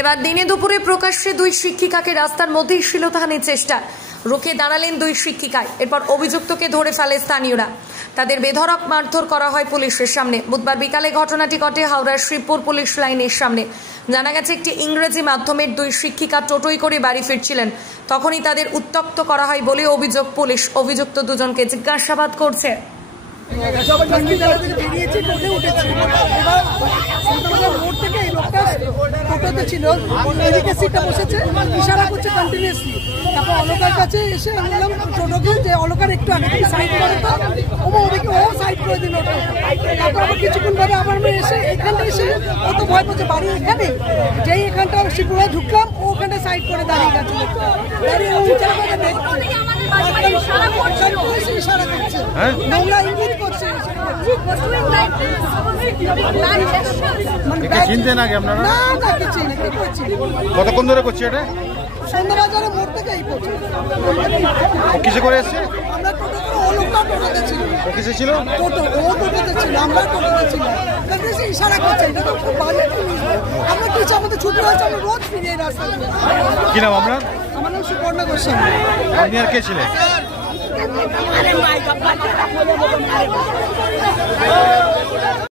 এবার দিনে দুপুরে প্রকাশ্যে দুই শিক্ষিকাকে রাস্তার মধ্যেই শ্লীলতাহানির চেষ্টা, রুখে দাঁড়ালেন দুই শিক্ষিকায়। এরপর অভিযুক্তকে ধরে ফেলে স্থানীয়রা, তাদের বেধড়ক মারধর করা হয় পুলিশের সামনে। বুধবার বিকালে ঘটনাটি ঘটে হাওড়ার শ্রীপুর পুলিশ লাইনের সামনে। জানা গেছে, একটি ইংরেজি মাধ্যমের দুই শিক্ষিকা টোটোয় করে বাড়ি ফিরছিলেন, তখনই তাদের উত্ত্যক্ত করা হয় বলে অভিযোগ। পুলিশ অভিযুক্ত দুজনকে জিজ্ঞাসাবাদ করছে। ছিল এদিকে সিটটা বসেছে, ইশারা করছে কন্টিনিউসলি। তারপর অলকার কাছে এসে বললাম টোটোকে যে অলকার একটু আগে সাইড করে তো, ওদিকে ও সাইড করে দিল। তারপর আবার কিছুক্ষণ পরে আবার আমি এসে এখানে এসে ও তো ভয় পাচ্ছে, বাড়ি এখানে যেই এখানটা শিপুরে ঢুকলাম, ও ওখানে সাইড করে দাঁড়িয়ে গেছে। দাঁড়িয়ে ও ইশারা করে দেখছে, ইশারা করছে, নোংরা ইঙ্গিত করছে। চিনতে না আপনারা? না না কিছু না, কি করছি? কতক্ষণ ধরে করছি এটা? সন্ধ্যাবাজারের মোড় থেকে এই করছি। ও কিসে করে এসছে? আমরা টোটো করে, ও লোকটা টোটোতে ছিল। ও কিসে ছিল? টোটো, ও টোটোতে ছিল, আমরা টোটোতে ছিলাম। সে ইশারা করছে, এটা তো খুব বাজে জিনিস। আমরা কিছু আমাদের ছুটি হয়েছে, আমরা রোজ ফিরে এই রাস্তা। কি নাম আপনার? আমার নাম সুপর্ণা গোস্বামী। আপনি আর কে ছিলেন?